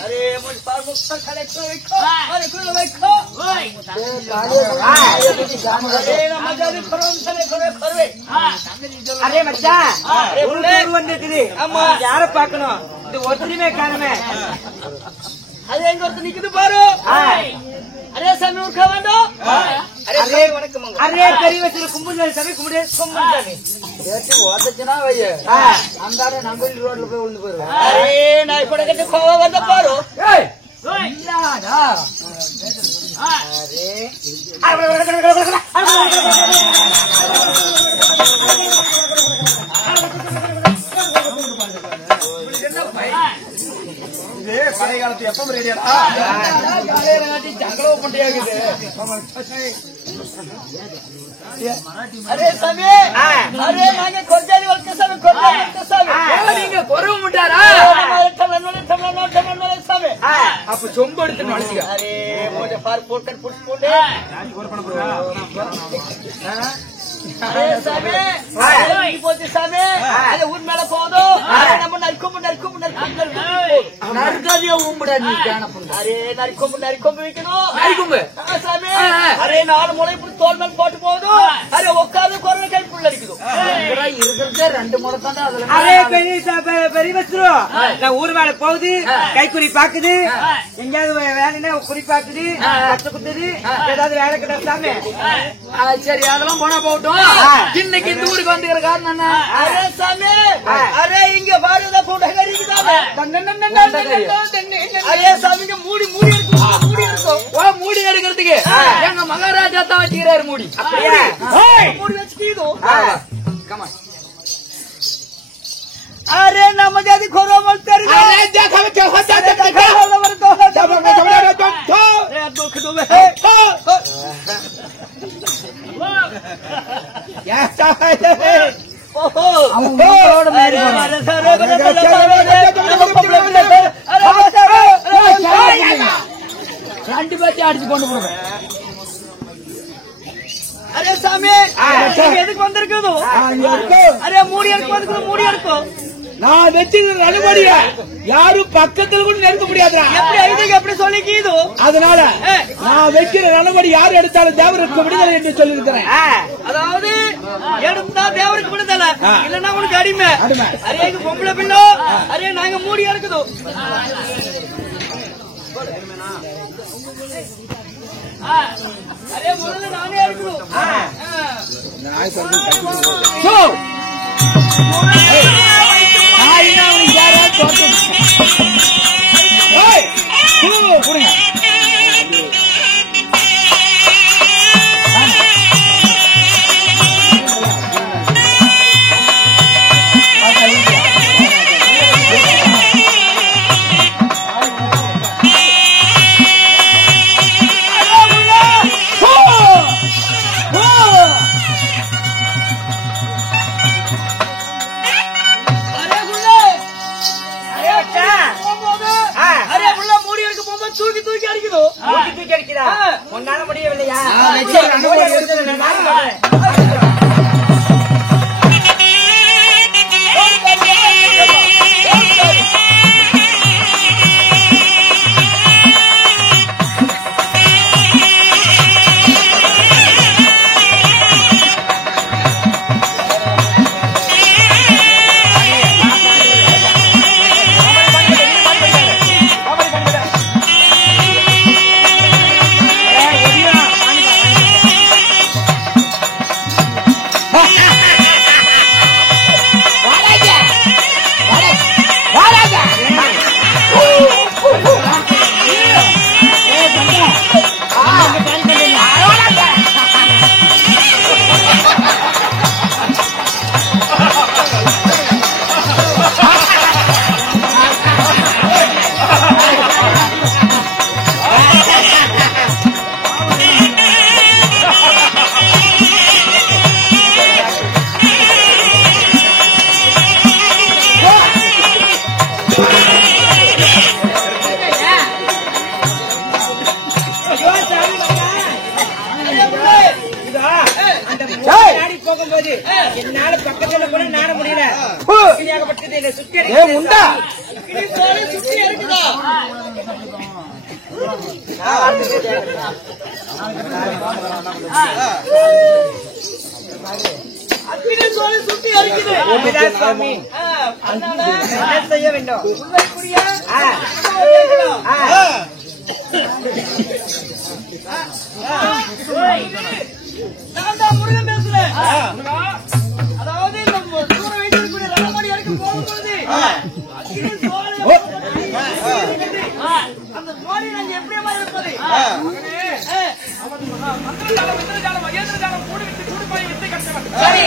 अरे मुझ पर मुक्त खड़े देखो अरे कुल देखो अरे नमजारी खरों चले खरे खरवे अरे मच्चा ஒரு வந்துக்குது ஆமா யார பார்க்கணும் இது ஒருத்தரிமே காணுமே அது எங்க ஒருத்தர் நிக்குது பாரு अरे सामी उठा वांडो अरे वणक्कम अरे பெரியவசில கும்புல சபை கும்புடே கும்புடானே ஏத்தி ஓதச்சனா வைய அந்தாரே நம்பல் ரோட்ல போய் விழுந்து போறா अरे நாய் படகட்டு கோவ வந்த பாரு ஏய் இல்லடா அரே பழையகாலத்து எப்பவும் ரெடியாடா காலையில காட்டி ஜங்களோ பண்டியாகுது अरे सामी अरे नागे कोरजाली वल्के सामी நீங்க கொரவு முட்டாரா ठमन सामी அப்ப சொம்பு எடுத்து நடிங்க अरे मुझे फार पोटन पुटपुटे अरे सामी अरे पोती सामी अरे ऊर मेला పోదు நம்ம நரிకొమ్ము நர்கதிய ஊம்புடா நீ காணப்ப अरे நரிకొమ్ము விக்கணும் நரிకొம்mu சாமி अरे நாலு முளை இப்படி தோல் மேல போட்டு போகுது अरे உட்கார்ந்து கொரவை கை புள்ள அடிக்குது இருக்குறதே ரெண்டு முளை தான்டா அதுல அரே பெரியவஸ்ரு நான் ஊர் மேல போகுது கைக்குறி பாக்குது எங்கயாவது வேலைனா குறி பாக்குது கத்து குத்துது ஏதாவது வேலை கிட்ட சாமி சரி அதெல்லாம் போனா போட்டும் இன்னைக்கு இந்த ஊருக்கு வந்துக்கிற காரணம் என்ன अरे सामी अरे இங்க பாருடா போட கறிக்குதாமே अरे சாமிங்க மூடி இருக்கும் ஓ மூடி எடுக்கிறதுக்கு எங்க மகாராஜா தான் வச்சிராரு மூடி அப்படியே மூடி வச்சிக்கிது கமான் अरे नमजादी खोरो मलतेरी अरे देखो क्या होता है दुख दो ரெண்டு பேச்சு அடிச்சு கொண்டு போடுவேன் अरे सामी எதுக்கு வந்திருக்குது अरे மூடி எடுக்கும் நான் வச்சிருக்கிற அனுமதிய யாரும் பக்கத்துல கூட நெருங்க முடியாதுடா எப்படி சொல்லிக்கிது அதனால நான் வைக்கிற அனுமதி யாரு எடுத்தாலும் தேவருக்கு விடுதலை என்று சொல்லியிருக்கிறேன் அதாவது எடுத்தா தேவருக்கு விடுதலை இல்லன்னா உனக்கு அடிமை அரே எங்க பொம்பளை பிள்ளை அரே நாங்க மூடி எடுக்குது அரே முதல்ல நானே எடுக்குது தூக்கி அடிக்குதோ உன்னால முடியவில்லையா என்னால பக்கத்துல கூட நாட முடியல சுத்தி அக்கினி சோலை சுட்டி அடிக்குது. சுவாமி என்ன செய்ய வேண்டும்? நான் தான் முருகன் பேசுறேன். அதாவது நம்ம சூர வைக்கக்கூடிய ரங்கமணி வரைக்கும் போகும்போது அக்கினி சோலை அந்த சோலை நாங்க எப்படியமா இருப்பது? சரி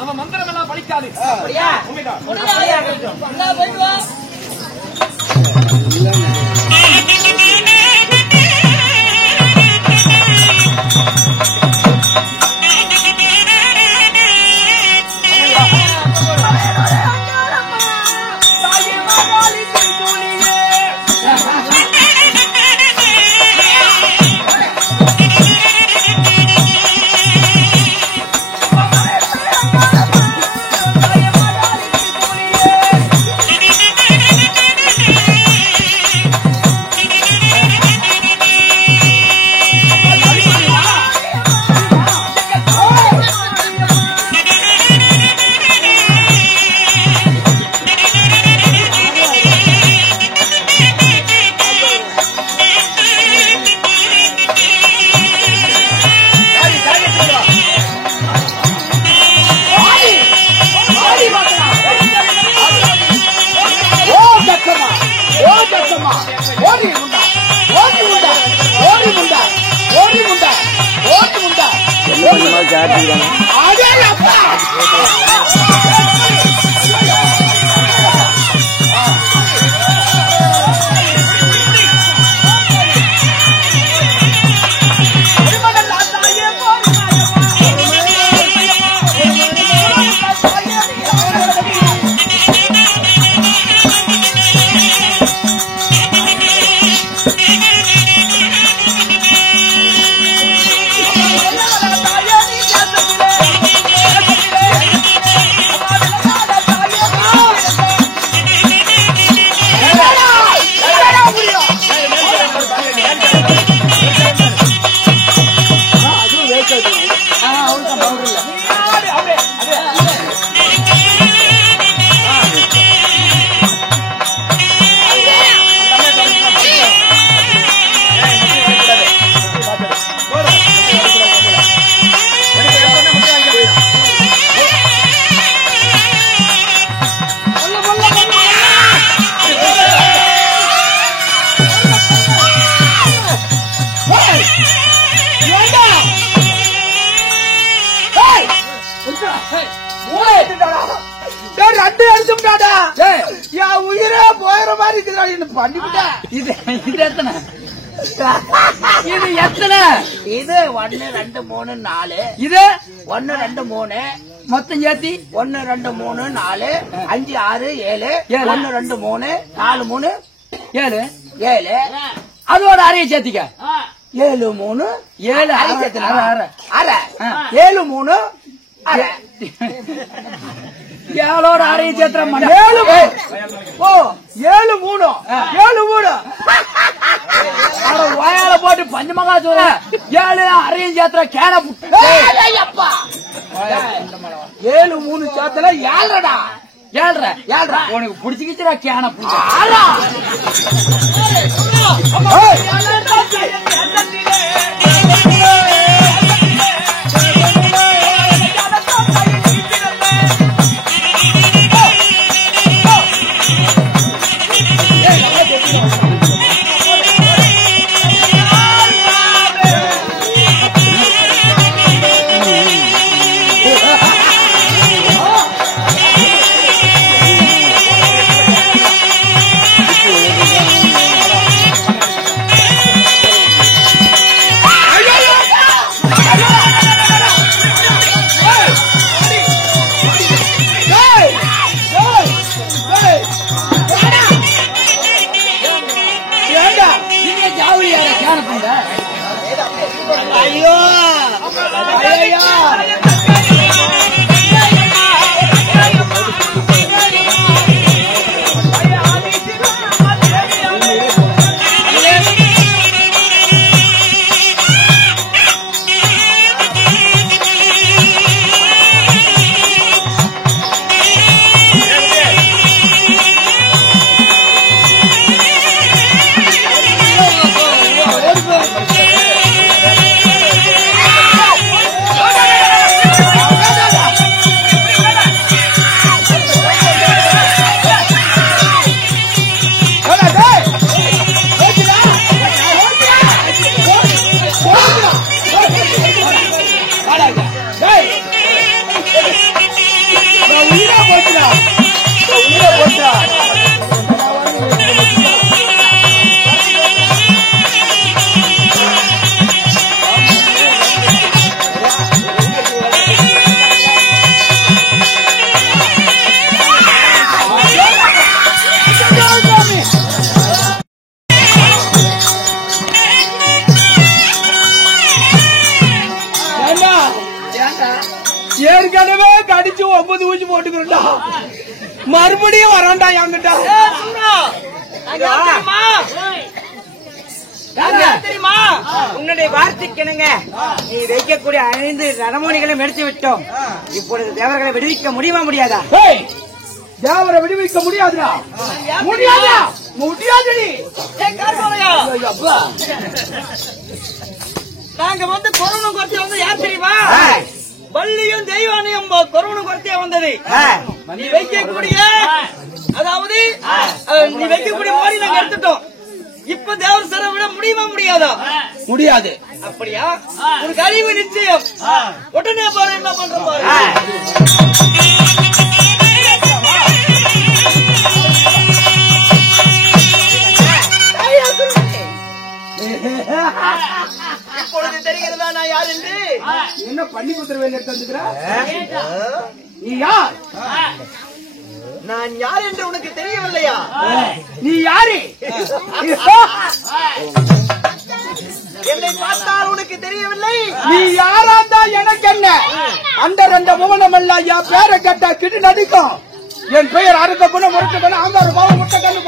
அவன் மந்திரம் எல்லாம் பலிக்காது. உயிரே போயிற மாதிரி பண்ணிவிட்டா. இது எத்தனை? இது எத்தனை? இது 1 2 3 4. இது 1 2 3 மொத்தம் சேர்த்தி 1 2 3 4 5 6 7 1 2 3 4 3 7 7 அதோட அறைய சேர்த்திக்க 7 3 7 அரை 7 7 3 அரை ஏழோட அறைய சேர்த்துற 7 ஓ 7 3 7 3 ஓயால போட்டு பஞ்சமகா சொல்ற 7 அறையும் சேர்த்துற கேன அப்பா 7 3 சேர்த்தல 7டா 7 உனக்கு பிடிச்சிக்கிச்சுடா கேன ஐயோ ஐயோ ஏற்கனவே கடிச்சு 9 ஊசி போட்டுக்கிறா மறுபடியும் வரான்டா என்கிட்ட. தெரியுமா உன்னுடைய வார்த்தைக்கெனுங்க நீ வைக்கக்கூடிய 5 நரமோனிகளை எடுத்து விட்டோம். இப்பொழுது தேவர்களை விடுவிக்க முடியுமா முடியாதா? தேவரை விடுவிக்க முடியாதுடா. முடியாதா? முடியாதுடி. நாங்க வந்து கொரோனா குறைச்சி வந்து யார் தெரியுமா? பள்ளியும் தெய்வானையும் கொரோனா குறைச்சியா வந்தது. நீ வைக்கக்கூடிய அதாவது நீ வைக்கக்கூடிய மாதிரி நாங்க எடுத்துட்டோம். இப்ப தேவர் சர விட முடியுமா முடியாதா? முடியாது. அப்படியா? ஒரு கழிவு நிச்சயம். உடனே பாரு என்ன பண்ற பாரு. இப்பொழுது தெரிகிறதா நான் யார் என்று? என்ன பண்ணி கொடுத்துருவேன் எடுத்துக்கிற நீ யார்? நான் யார் என்று உனக்கு தெரியவில்லையா? நீ யாரு? என்னை பார்த்தால் உனக்கு தெரியவில்லை? நீ யாராந்தா எனக்கு என்ன? அந்த 2 முகனம் எல்லாம் என் பேரை கேட்டா கிட்டு நடிக்கும். என் பெயர் அறுத்த குணம் முறுக்கு குணம் ஆங்காரு பாவம் முட்டை கல்லு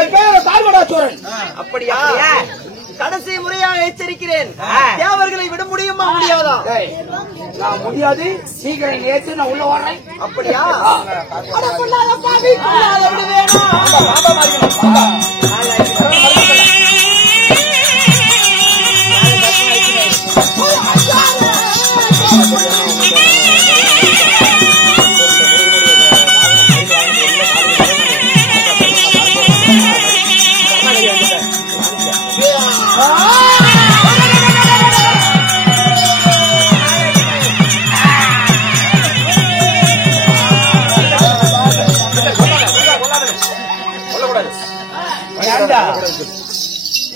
என் பெயரை தாழ்வடா சோரன். அப்படியா? கடைசி முறையாக எச்சரிக்கிறேன். தேவர்களை விட முடியுமா முடியாதா? நான் முடியாது. சீக்கிரம் ஏற்று நான் உள்ள வர்றேன். அப்படியா? பாவி வேணும்.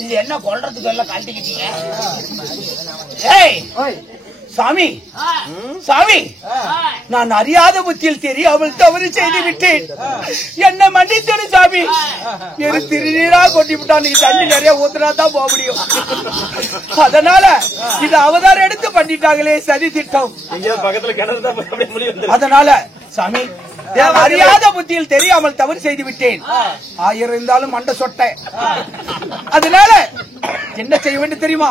இது என்ன கொல்றதுக்கு எல்லாம் கட்டிக்கிட்டீங்க? சாமி சாமி, நான் அறியாத புத்தியில் தெரியாமல் தவறு செய்து விட்டேன். என்ன மன்னித்தரு சாமி. எரு திருநீரா கொட்டி விட்டா நீ தண்ணி நிறைய ஊத்துனா தான் போக முடியும். அதனால இது அவதாரம் எடுத்து பண்ணிட்டாங்களே சதி திட்டம். அதனால சாமி அறியாத புத்தியில் தெரியாமல் தவறு செய்து விட்டேன். 1000 இருந்தாலும் மண்ட சொட்டை. அதனால என்ன செய்ய வேண்டும் தெரியுமா?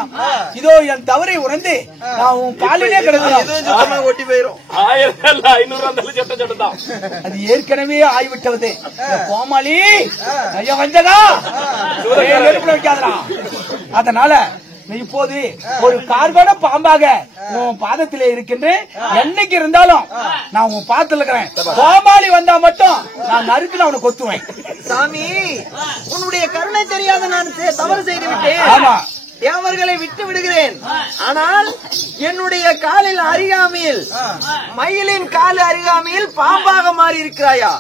இதோ என் தவறை உணர்ந்து நான் உன் காலிலே கிடக்கிறேன். ஓட்டி போயிரும். 1000 அது ஏற்கனவே ஆய்விட்டது. கோமாளி ஐயா வந்ததா வைக்காதா. அதனால இப்போது ஒரு கார்கோட பாம்பாக உன் பாதத்திலே இருக்கின்றேன். என்னைக்கு இருந்தாலும் நான் உன் பாதத்தில் இருக்கிறேன். கோமாளி வந்தா மட்டும் நான் நறுக்கு அவனை கொத்துவேன். சாமி, உன்னுடைய கருணை தெரியாத நான் தவறு செய்து விட்டேன். ஆமா, தேவர்களை விட்டு விடுகிறேன். ஆனால் என்னுடைய காலில் அருகாமையில் மயிலின் கால் அருகாமையில் பாம்பாக மாறி இருக்கிறாயா?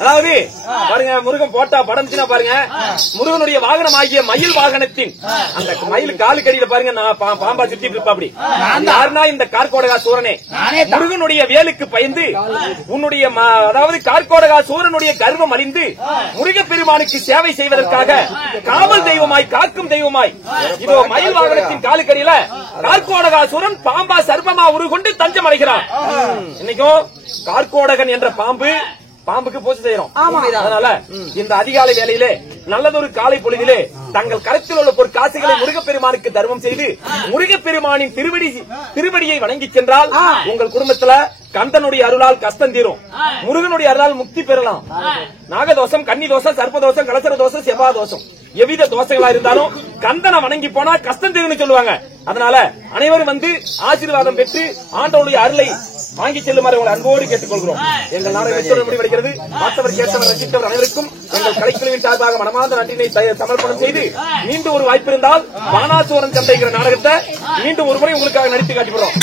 அதாவது பாருங்க, முருகன் போட்டா படம்ச்சுன்னா பாருங்க, முருகனுடைய வாகனம் ஆகிய மயில் வாகனத்தின் அந்த மயில் காலுக்கடியில பாருங்க நான் பாம்பா சுத்திட்டு இருப்பா. அப்படி யாருன்னா இந்த கார்கோடகா சூரனே முருகனுடைய வேலுக்கு பயந்து உன்னுடைய அதாவது கார்கோடகா சூரனுடைய கர்வம் அழிந்து முருகப்பெருமானுக்கு சேவை செய்வதற்காக காவல் தெய்வமாய் காக்கும் தெய்வமாய் இதோ மயில் வாகனத்தின் காலுக்கடியில கார்கோடகா சூரன் பாம்பா சர்ப்பமா உருகொண்டு தஞ்சம் அடைகிறான். இன்னைக்கும் கார்கோடகன் என்ற பாம்புக்கு பூஜை செய்யறோம். அதனால இந்த அதிகாலை வேளையிலே நல்லதொரு காலை பொழுதிலே தங்கள் கருத்தில் உள்ள பொற்காசுகளை முருகப்பெருமானுக்கு தர்மம் செய்து முருகப்பெருமானின் திருவடியை வணங்கி சென்றால் உங்கள் குடும்பத்துல கந்தனுடைய அருளால் கஷ்டம் தீரும், முருகனுடைய அருளால் முக்தி பெறலாம். நாகதோஷம், கன்னி தோஷம், சர்ப்பதோஷம், கலசர தோஷம், செவ்வா தோஷம் எவ்வித தோஷங்களா இருந்தாலும் கந்தனை வணங்கி போனா கஷ்டம் தீரும்னு சொல்லுவாங்க. அதனால அனைவரும் வந்து ஆசீர்வாதம் பெற்று ஆண்டவருடைய அருளை வாங்கி செல்லுமாறு உங்களை அன்போடு கேட்டுக்கொள்கிறோம். எங்கள் நாடகம் முடிவடைகிறது. மற்றவர் கேட்டவர் ரசித்தவர் அனைவருக்கும் எங்கள் கலைக்குழுவின் சார்பாக மனமார்ந்த நன்றினை சமர்ப்பணம் செய்து மீண்டும் ஒரு வாய்ப்பு இருந்தால் பானாசோரன் சந்தைங்கிற நாடகத்தை மீண்டும் ஒரு முறை உங்களுக்காக நடித்து காட்டிவிடுறோம்.